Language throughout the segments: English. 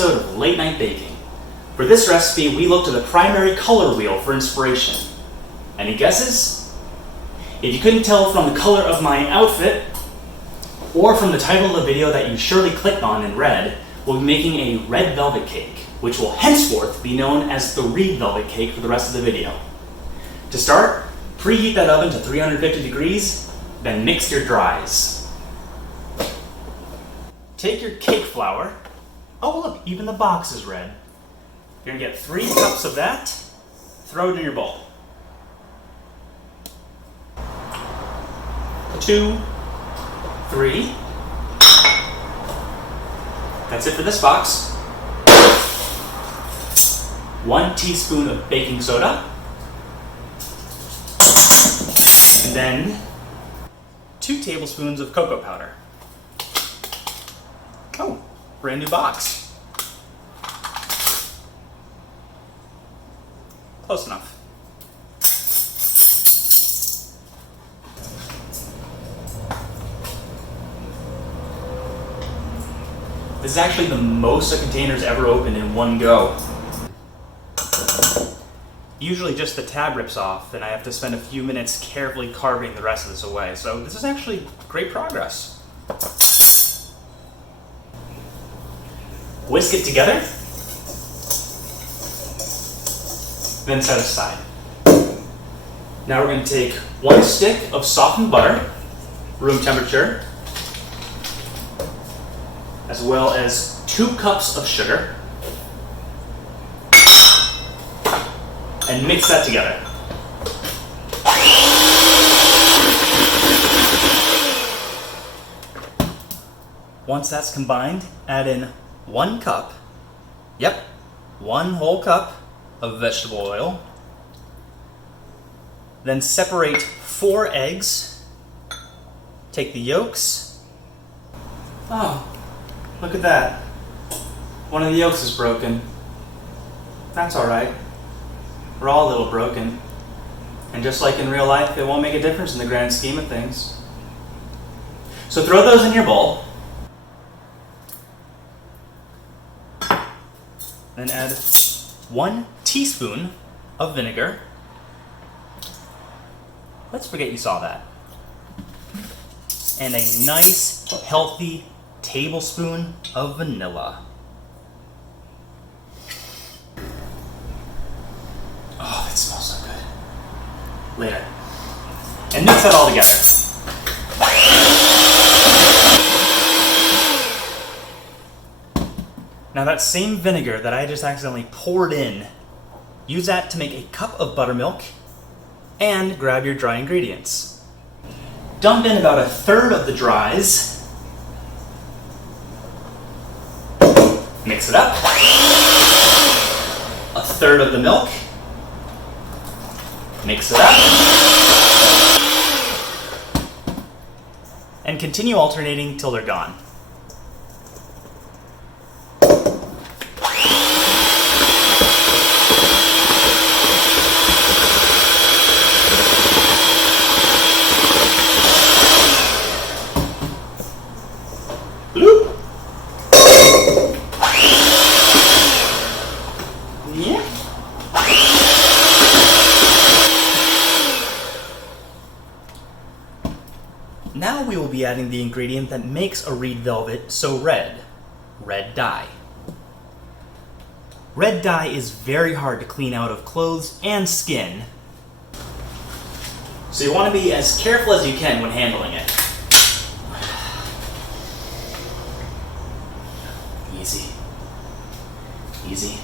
episode of Late Night Baking. For this recipe, we looked to the primary color wheel for inspiration. Any guesses? If you couldn't tell from the color of my outfit, or from the title of the video that you surely clicked on in red, we'll be making a red velvet cake, which will henceforth be known as the Reid velvet cake for the rest of the video. To start, preheat that oven to 350 degrees, then mix your dries. Take your cake flour. Oh look, even the box is red. You're gonna get 3 cups of that, throw it in your bowl. 2, 3. That's it for this box. 1 teaspoon of baking soda. And then 2 tablespoons of cocoa powder. Oh, brand new box. Close enough. This is actually the most a container's ever opened in one go. Usually just the tab rips off, and I have to spend a few minutes carefully carving the rest of this away. So this is actually great progress. Whisk it together, then set aside. Now we're going to take 1 stick of softened butter, room temperature, as well as 2 cups of sugar, and mix that together. Once that's combined, add in 1 cup, 1 whole cup of vegetable oil. Then separate 4 eggs. Take the yolks. Oh, look at that. One of the yolks is broken. That's alright. We're all a little broken. And just like in real life, it won't make a difference in the grand scheme of things. So throw those in your bowl. Then add 1 teaspoon of vinegar. Let's forget you saw that. And a nice, healthy tablespoon of vanilla. Oh, that smells so good. Later. And mix that all together. Now that same vinegar that I just accidentally poured in, use that to make a cup of buttermilk and grab your dry ingredients. Dump in about 1/3 of the dries. Mix it up. 1/3 of the milk. Mix it up. And continue alternating till they're gone. Now we will be adding the ingredient that makes a Reid velvet so red dye. Red dye is very hard to clean out of clothes and skin, so you want to be as careful as you can when handling it. Easy. Easy.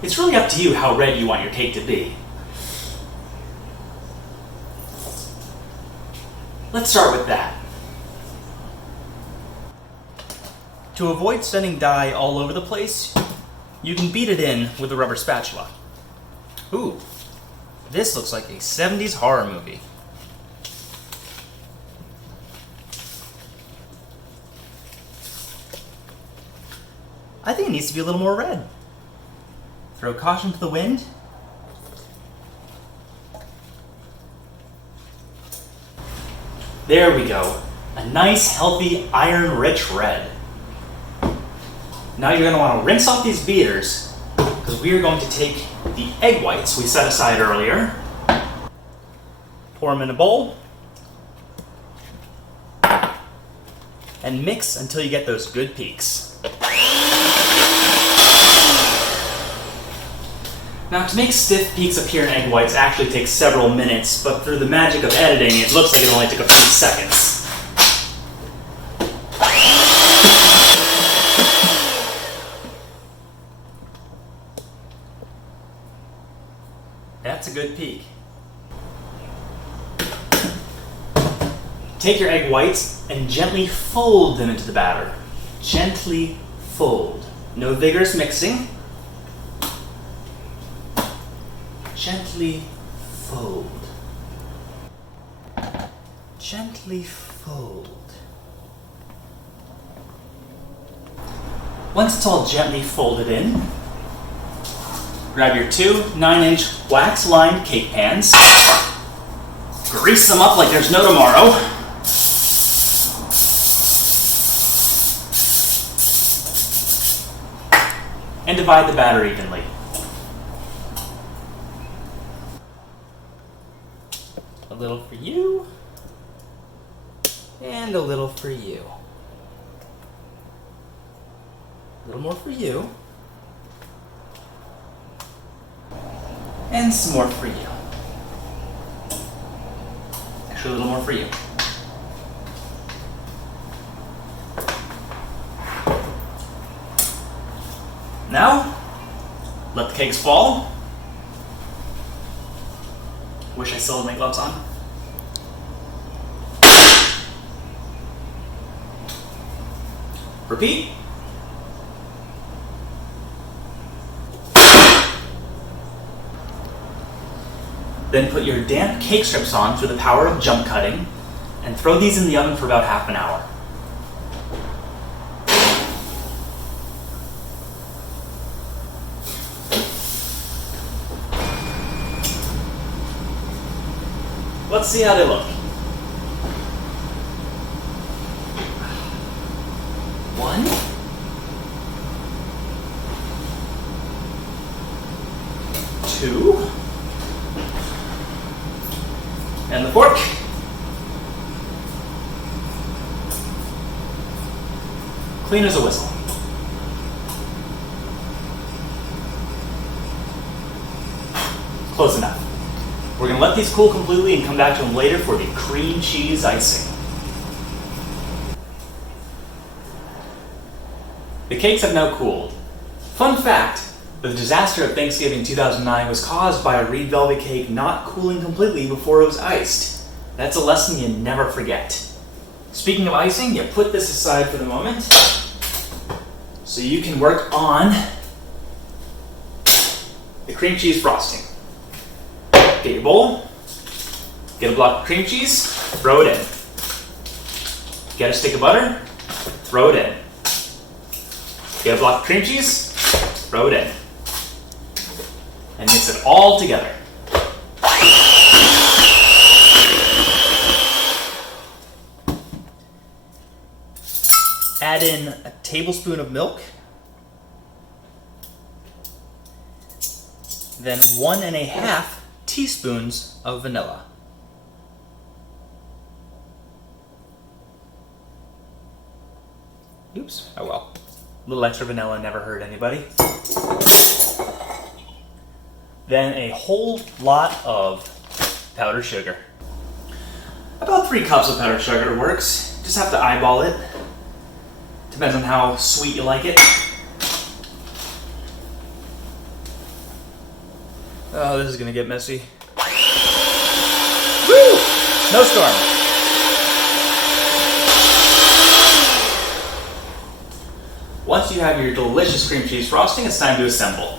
It's really up to you how red you want your cake to be. Let's start with that. To avoid sending dye all over the place, you can beat it in with a rubber spatula. Ooh, this looks like a 70s horror movie. I think it needs to be a little more red. Throw caution to the wind. There we go. A nice, healthy, iron-rich red. Now you're going to want to rinse off these beaters because we are going to take the egg whites we set aside earlier, pour them in a bowl, and mix until you get those good peaks. Now, to make stiff peaks appear in egg whites actually takes several minutes, but through the magic of editing, it looks like it only took a few seconds. That's a good peak. Take your egg whites and gently fold them into the batter. Gently fold. No vigorous mixing. Gently fold. Gently fold. Once it's all gently folded in, grab your two 9-inch wax-lined cake pans, grease them up like there's no tomorrow, and divide the batter evenly. A little for you, and a little for you. A little more for you, and some more for you. Actually, a little more for you. Now, let the cakes fall. Wish I still had my gloves on. Repeat. Then put your damp cake strips on through the power of jump cutting and throw these in the oven for about half an hour. Let's see how they look. 1, 2, and the fork. Clean as a whistle. Close enough. We're going to let these cool completely and come back to them later for the cream cheese icing. The cakes have now cooled. Fun fact, the disaster of Thanksgiving 2009 was caused by a Reid velvet cake not cooling completely before it was iced. That's a lesson you never forget. Speaking of icing, you put this aside for the moment so you can work on the cream cheese frosting. Get your bowl, get a block of cream cheese, throw it in. Get a stick of butter, throw it in. Get a block of cream cheese, throw it in. And mix it all together. Add in a tablespoon of milk, then 1.5 teaspoons of vanilla. Oops, oh well. A little extra vanilla never hurt anybody. Then a whole lot of powdered sugar. About 3 cups of powdered sugar works. Just have to eyeball it. Depends on how sweet you like it. Oh, this is gonna get messy. Woo! Snowstorm. Once you have your delicious cream cheese frosting, it's time to assemble.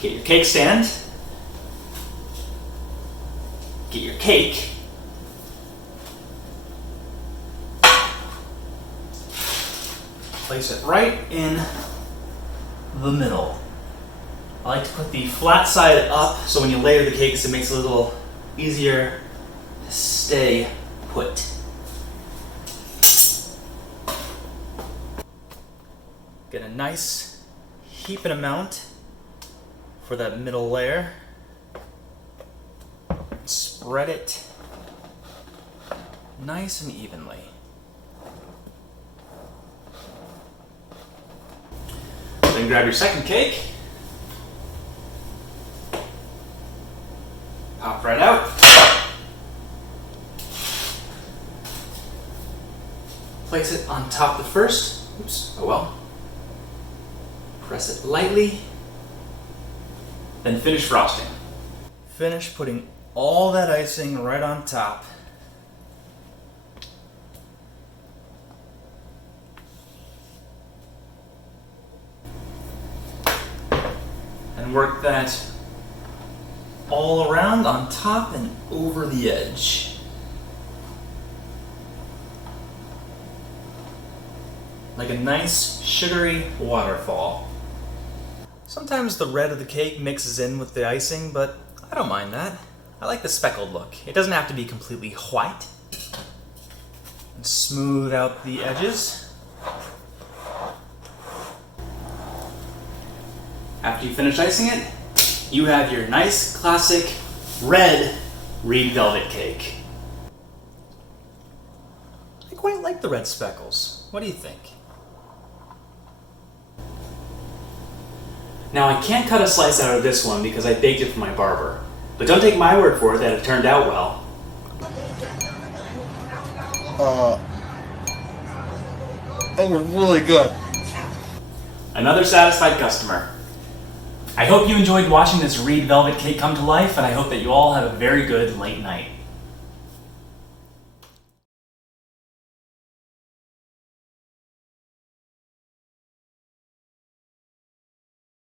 Get your cake stand. Get your cake. Place it right in the middle. I like to put the flat side up so when you layer the cakes it makes it a little easier to stay put. Get a nice heaping amount for that middle layer. Spread it nice and evenly. Then grab your second cake. Pop right out. Place it on top of the first. Oops, oh well. Press it lightly. Then finish frosting. Finish putting all that icing right on top. And work that all around on top and over the edge. Like a nice sugary waterfall. Sometimes the red of the cake mixes in with the icing, but I don't mind that. I like the speckled look. It doesn't have to be completely white. And smooth out the edges. After you finish icing it, you have your nice classic red Reid velvet cake. I quite like the red speckles. What do you think? Now I can't cut a slice out of this one because I baked it for my barber. But don't take my word for it that it turned out well. It was really good. Another satisfied customer. I hope you enjoyed watching this Reid velvet cake come to life, and I hope that you all have a very good late night.